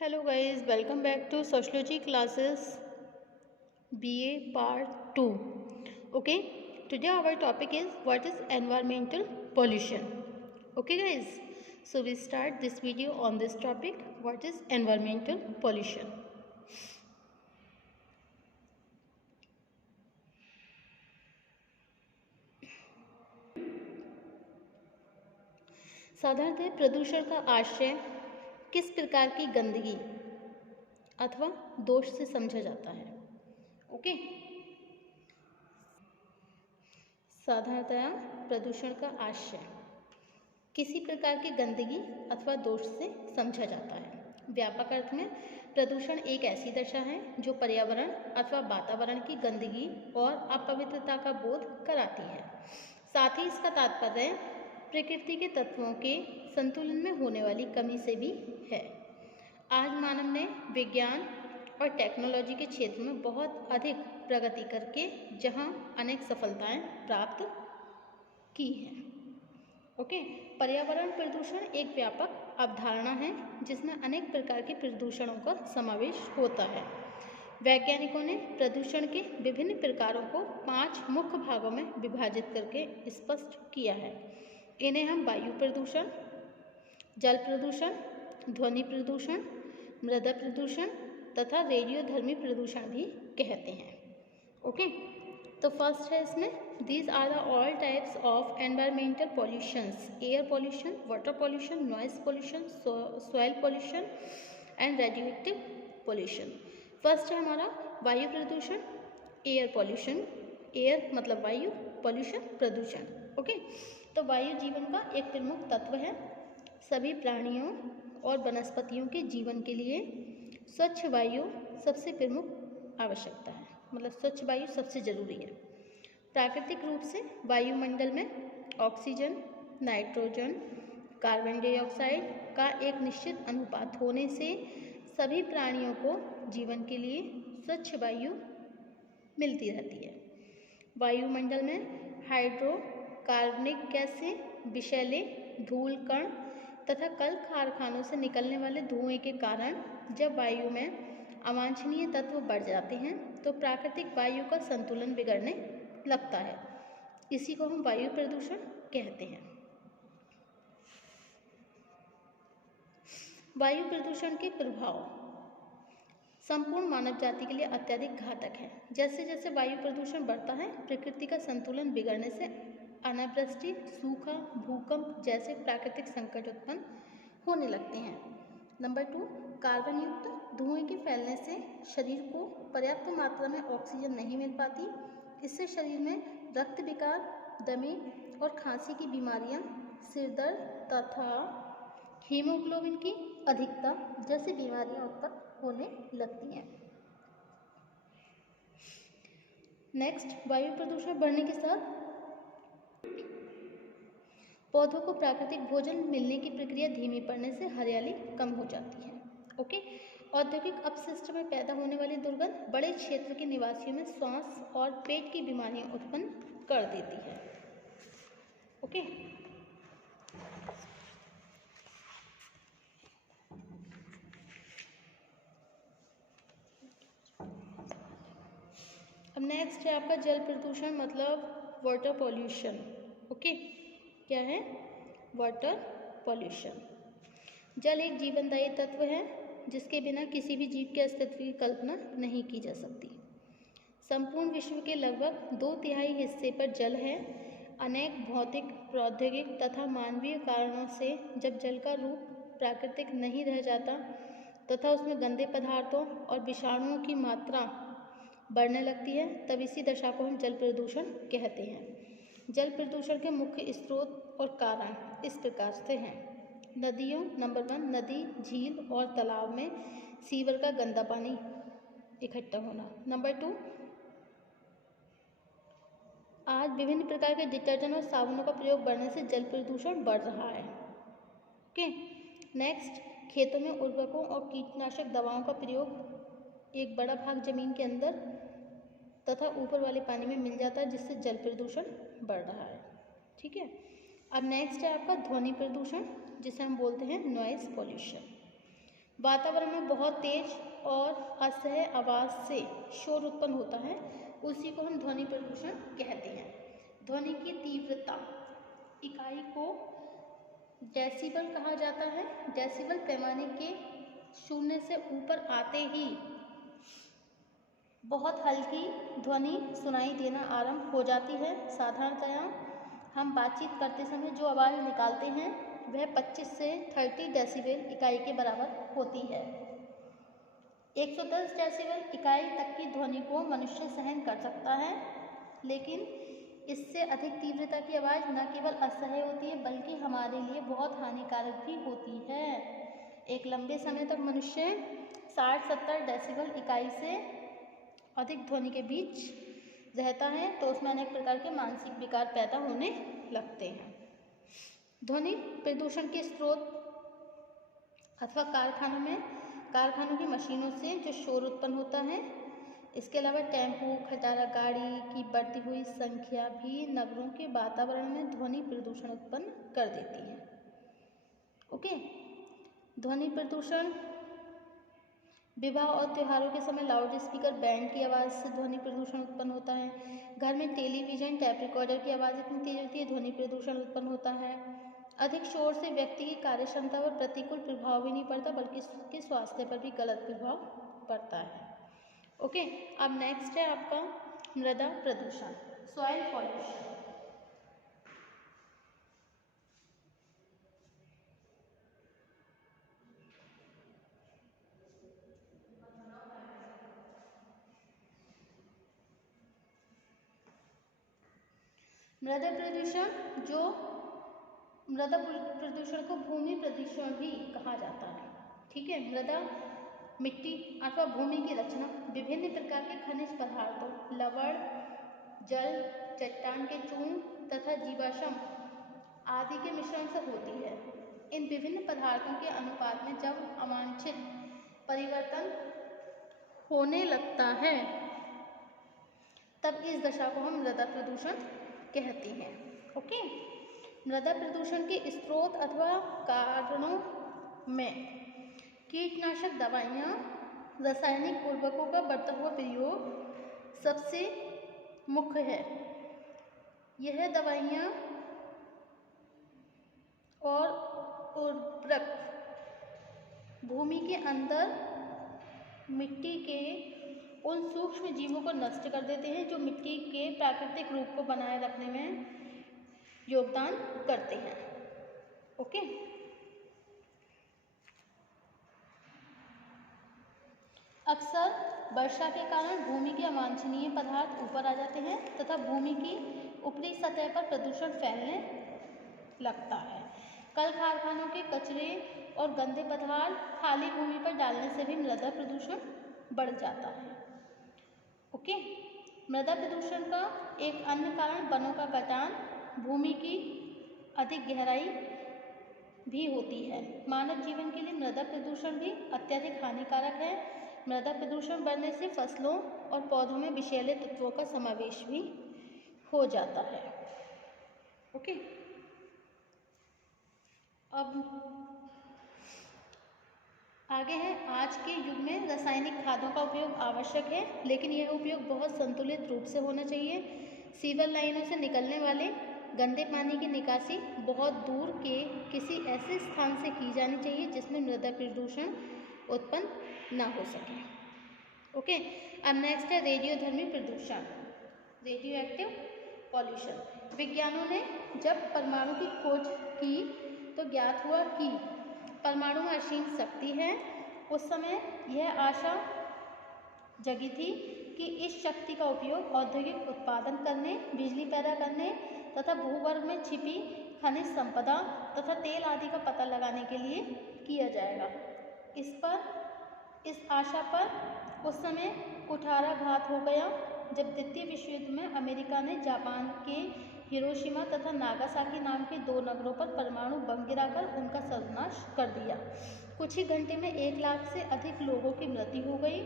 Hello guys, welcome back to Sociology classes BA part 2. Okay, today our topic is what is environmental pollution. Okay guys, so we start this video on this topic, what is environmental pollution. साधारणतः प्रदूषण का आशय किस प्रकार की गंदगी अथवा दोष से समझा जाता है। ओके, साधारणतया प्रदूषण का आशय किसी प्रकार की गंदगी अथवा दोष से समझा जाता है। व्यापक अर्थ में प्रदूषण एक ऐसी दशा है जो पर्यावरण अथवा वातावरण की गंदगी और अपवित्रता का बोध कराती है। साथ ही इसका तात्पर्य प्रकृति के तत्वों के संतुलन में होने वाली कमी से भी है। आज मानव ने विज्ञान और टेक्नोलॉजी के क्षेत्र में बहुत अधिक प्रगति करके जहां अनेक सफलताएं प्राप्त की हैं। ओके, पर्यावरण प्रदूषण एक व्यापक अवधारणा है जिसमें अनेक प्रकार के प्रदूषणों का समावेश होता है। वैज्ञानिकों ने प्रदूषण के विभिन्न प्रकारों को 5 मुख्य भागों में विभाजित करके स्पष्ट किया है। इन्हें हम वायु प्रदूषण, जल प्रदूषण, ध्वनि प्रदूषण, मृदा प्रदूषण तथा रेडियोधर्मी प्रदूषण भी कहते हैं। ओके, तो फर्स्ट है इसमें these are the all types of environmental pollutions: air pollution, water pollution, noise pollution, soil pollution and radioactive pollution. First है हमारा वायु प्रदूषण, एयर पॉल्यूशन। एयर मतलब वायु, पॉल्यूशन प्रदूषण। ओके, तो वायु जीवन का एक प्रमुख तत्व है। सभी प्राणियों और वनस्पतियों के जीवन के लिए स्वच्छ वायु सबसे प्रमुख आवश्यकता है, मतलब स्वच्छ वायु सबसे जरूरी है। प्राकृतिक रूप से वायुमंडल में ऑक्सीजन, नाइट्रोजन, कार्बन डाइऑक्साइड का एक निश्चित अनुपात होने से सभी प्राणियों को जीवन के लिए स्वच्छ वायु मिलती रहती है। वायुमंडल में हाइड्रोकार्बनिक गैसें, विषैले धूल कण तथा कल कारखानों से निकलने वाले धुएं के कारण जब वायु में अवांछनीय तत्व बढ़ जाते हैं तो प्राकृतिक वायु का संतुलन बिगड़ने लगता है। इसी को हम वायु प्रदूषण कहते हैं। वायु प्रदूषण के प्रभाव संपूर्ण मानव जाति के लिए अत्यधिक घातक है। जैसे जैसे वायु प्रदूषण बढ़ता है, प्रकृति का संतुलन बिगड़ने से अनावृष्टि, सूखा, भूकंप जैसे प्राकृतिक संकट उत्पन्न होने लगते हैं। नंबर 2, कार्बन युक्त धुएं के फैलने से शरीर को पर्याप्त मात्रा में ऑक्सीजन नहीं मिल पाती। इससे शरीर में रक्त विकार, दमे और खांसी की बीमारियां, सिरदर्द तथा हीमोग्लोबिन की अधिकता जैसी बीमारियां उत्पन्न होने लगती हैं। नेक्स्ट, वायु प्रदूषण बढ़ने के साथ पौधों को प्राकृतिक भोजन मिलने की प्रक्रिया धीमी पड़ने से हरियाली कम हो जाती है। ओके, औद्योगिक अपशिष्ट में पैदा होने वाली दुर्गंध बड़े क्षेत्र के निवासियों में श्वास और पेट की बीमारियां उत्पन्न कर देती है। ओके, अब नेक्स्ट है आपका जल प्रदूषण मतलब वाटर पॉल्यूशन। ओके, क्या है? Water pollution. जल एक जीवनदायी तत्व है जिसके बिना किसी भी जीव के अस्तित्व की कल्पना नहीं की जा सकती। संपूर्ण विश्व के लगभग 2/3 हिस्से पर जल है। अनेक भौतिक, प्रौद्योगिक तथा मानवीय कारणों से जब जल का रूप प्राकृतिक नहीं रह जाता तथा उसमें गंदे पदार्थों और विषाणुओं की मात्रा बढ़ने लगती है, तब इसी दशा को हम जल प्रदूषण कहते हैं। जल प्रदूषण के मुख्य स्रोत और कारण इस प्रकार से हैं। नदियों, नंबर 1, नदी, झील और तालाब में सीवर का गंदा पानी इकट्ठा होना। नंबर 2, आज विभिन्न प्रकार के डिटर्जेंट और साबुनों का प्रयोग बढ़ने से जल प्रदूषण बढ़ रहा है। ओके, नेक्स्ट, खेतों में उर्वरकों और कीटनाशक दवाओं का प्रयोग एक बड़ा भाग जमीन के अंदर तथा ऊपर वाले पानी में मिल जाता है जिससे जल प्रदूषण बढ़ रहा है। ठीक है, अब नेक्स्ट है आपका ध्वनि प्रदूषण जिसे हम बोलते हैं नॉइज पॉल्यूशन। वातावरण में बहुत तेज और असह्य आवाज़ से शोर उत्पन्न होता है, उसी को हम ध्वनि प्रदूषण कहते हैं। ध्वनि की तीव्रता इकाई को डेसिबल कहा जाता है। डेसिबल पैमाने के 0 से ऊपर आते ही बहुत हल्की ध्वनि सुनाई देना आरंभ हो जाती है। साधारणतया हम बातचीत करते समय जो आवाज़ निकालते हैं वह 25 से 30 डेसिबल इकाई के बराबर होती है। 110 डेसिबल इकाई तक की ध्वनि को मनुष्य सहन कर सकता है, लेकिन इससे अधिक तीव्रता की आवाज़ न केवल असह्य होती है बल्कि हमारे लिए बहुत हानिकारक भी होती है। एक लंबे समय तक मनुष्य 60-70 डेसिबल इकाई से अधिक ध्वनि के बीच रहता है तो उसमें अनेक प्रकार के मानसिक विकार पैदा होने लगते हैं। ध्वनि प्रदूषण के स्रोत अथवा कारखानों की मशीनों से जो शोर उत्पन्न होता है, इसके अलावा टेम्पो, खटारा गाड़ी की बढ़ती हुई संख्या भी नगरों के वातावरण में ध्वनि प्रदूषण उत्पन्न कर देती है। ओके, ध्वनि प्रदूषण विवाह और त्योहारों के समय लाउड स्पीकर, बैंड की आवाज़ से ध्वनि प्रदूषण उत्पन्न होता है। घर में टेलीविज़न, टैप रिकॉर्डर की आवाज़ इतनी तेज होती है, ध्वनि प्रदूषण उत्पन्न होता है। अधिक शोर से व्यक्ति की कार्यक्षमता पर प्रतिकूल प्रभाव भी नहीं पड़ता बल्कि उसके स्वास्थ्य पर भी गलत प्रभाव पड़ता है। ओके, अब नेक्स्ट है आपका मृदा प्रदूषण, सॉइल पॉल्यूशन। मृदा प्रदूषण को भूमि प्रदूषण भी कहा जाता है। ठीक है, मृदा मिट्टी अथवा भूमि की रचना विभिन्न प्रकार के खनिज पदार्थों, लवण, जल, चट्टान के चूर्ण तथा जीवाश्म आदि के मिश्रण से होती है। इन विभिन्न पदार्थों के अनुपात में जब अवांछित परिवर्तन होने लगता है तब इस दशा को हम मृदा प्रदूषण कहते हैं। ओके, मृदा प्रदूषण के स्रोत अथवा कारणों में कीटनाशक दवाइयाँ, रासायनिक उर्वरकों का बढ़ता हुआ प्रयोग सबसे मुख्य है। यह दवाइयाँ और उर्वरक भूमि के अंदर मिट्टी के उन सूक्ष्म जीवों को नष्ट कर देते हैं जो मिट्टी के प्राकृतिक रूप को बनाए रखने में योगदान करते हैं। ओके, अक्सर वर्षा के कारण भूमि के अवांछनीय पदार्थ ऊपर आ जाते हैं तथा भूमि की ऊपरी सतह पर प्रदूषण फैलने लगता है। कल कारखानों के कचरे और गंदे पदार्थ खाली भूमि पर डालने से भी मृदा प्रदूषण बढ़ जाता है। ओके, मृदा प्रदूषण का एक अन्य कारण वनों का कटान, भूमि की अधिक गहराई भी होती है। मानव जीवन के लिए मृदा प्रदूषण भी अत्यधिक हानिकारक है। मृदा प्रदूषण बढ़ने से फसलों और पौधों में विषैले तत्वों का समावेश भी हो जाता है। ओके, अब आगे है, आज के युग में रासायनिक खादों का उपयोग आवश्यक है, लेकिन यह उपयोग बहुत संतुलित रूप से होना चाहिए। सीवर लाइनों से निकलने वाले गंदे पानी की निकासी बहुत दूर के किसी ऐसे स्थान से की जानी चाहिए जिसमें मृदा प्रदूषण उत्पन्न ना हो सके। ओके, अब नेक्स्ट है रेडियोधर्मी प्रदूषण, रेडियो एक्टिव पॉल्यूशन। विज्ञानों ने जब परमाणु की खोज की तो ज्ञात हुआ कि परमाणु में असीम शक्ति है। उस समय यह आशा जगी थी कि इस शक्ति का उपयोग औद्योगिक उत्पादन करने, बिजली पैदा करने तथा भूगर्भ में छिपी खनिज संपदा तथा तेल आदि का पता लगाने के लिए किया जाएगा। इस आशा पर उस समय कुठाराघात हो गया जब द्वितीय विश्व युद्ध में अमेरिका ने जापान के हिरोशिमा तथा नागासाकी नाम के 2 नगरों पर परमाणु बम गिराकर उनका सर्वनाश कर दिया। कुछ ही घंटे में 1 लाख से अधिक लोगों की मृत्यु हो गई।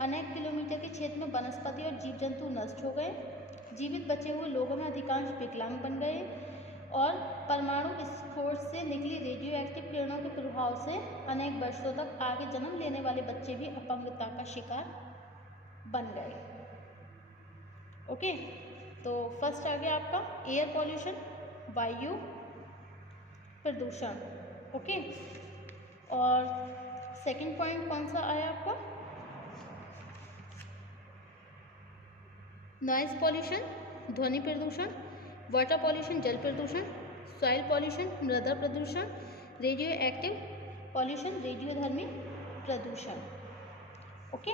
अनेक किलोमीटर के क्षेत्र में वनस्पति और जीव जंतु नष्ट हो गए। जीवित बचे हुए लोगों में अधिकांश विकलांग बन गए और परमाणु विस्फोट से निकली रेडियो एक्टिव किरणों के प्रभाव से अनेक वर्षों तक आगे जन्म लेने वाले बच्चे भी अपंगता का शिकार बन गए। ओके, तो फर्स्ट आ गया आपका एयर पॉल्यूशन, वायु प्रदूषण। ओके, और सेकंड पॉइंट कौन सा आया आपका? नॉइज पॉल्यूशन, ध्वनि प्रदूषण, वाटर पॉल्यूशन, जल प्रदूषण, सॉइल पॉल्यूशन, मृदा प्रदूषण, रेडियो एक्टिव पॉल्यूशन, रेडियोधर्मी प्रदूषण। ओके,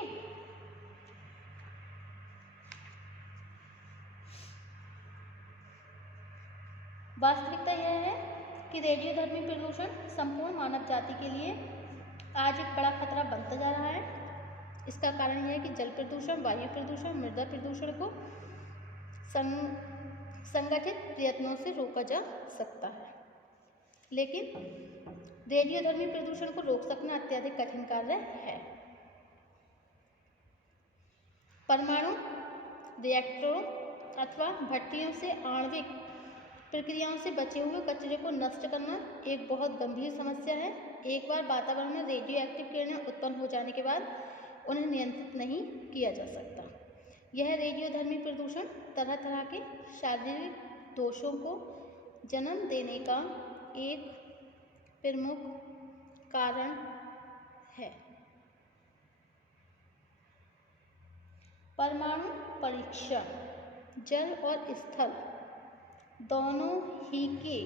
वास्तविकता यह है कि रेडियोधर्मी प्रदूषण संपूर्ण मानव जाति के लिए आज एक बड़ा खतरा बनता जा रहा है। इसका कारण यह है कि जल प्रदूषण, वायु प्रदूषण, मृदा प्रदूषण को संगठित प्रयत्नों से रोका जा सकता है, लेकिन रेडियोधर्मी प्रदूषण को रोक सकना अत्यधिक कठिन कार्य है। परमाणु रिएक्टरों अथवा भट्टियों से आणविक प्रक्रियाओं से बचे हुए कचरे को नष्ट करना एक बहुत गंभीर समस्या है। एक बार वातावरण में रेडियो एक्टिव किरणें उत्पन्न हो जाने के बाद उन्हें नियंत्रित नहीं किया जा सकता। यह रेडियोधर्मी प्रदूषण तरह तरह के शारीरिक दोषों को जन्म देने का एक प्रमुख कारण है। परमाणु परीक्षण जल और स्थल दोनों ही के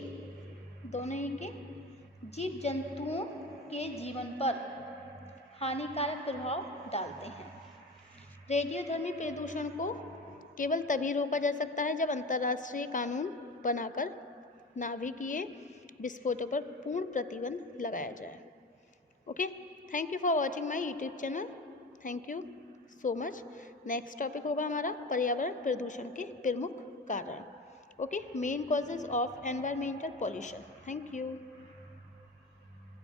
जीव जंतुओं के जीवन पर हानिकारक प्रभाव डालते हैं। रेडियोधर्मी प्रदूषण को केवल तभी रोका जा सकता है जब अंतर्राष्ट्रीय कानून बनाकर नाभिकीय विस्फोटों पर पूर्ण प्रतिबंध लगाया जाए। Okay, thank you for watching my YouTube channel. Thank you so much. Next topic होगा हमारा पर्यावरण प्रदूषण के प्रमुख कारण। Okay, main causes of environmental pollution. Thank you.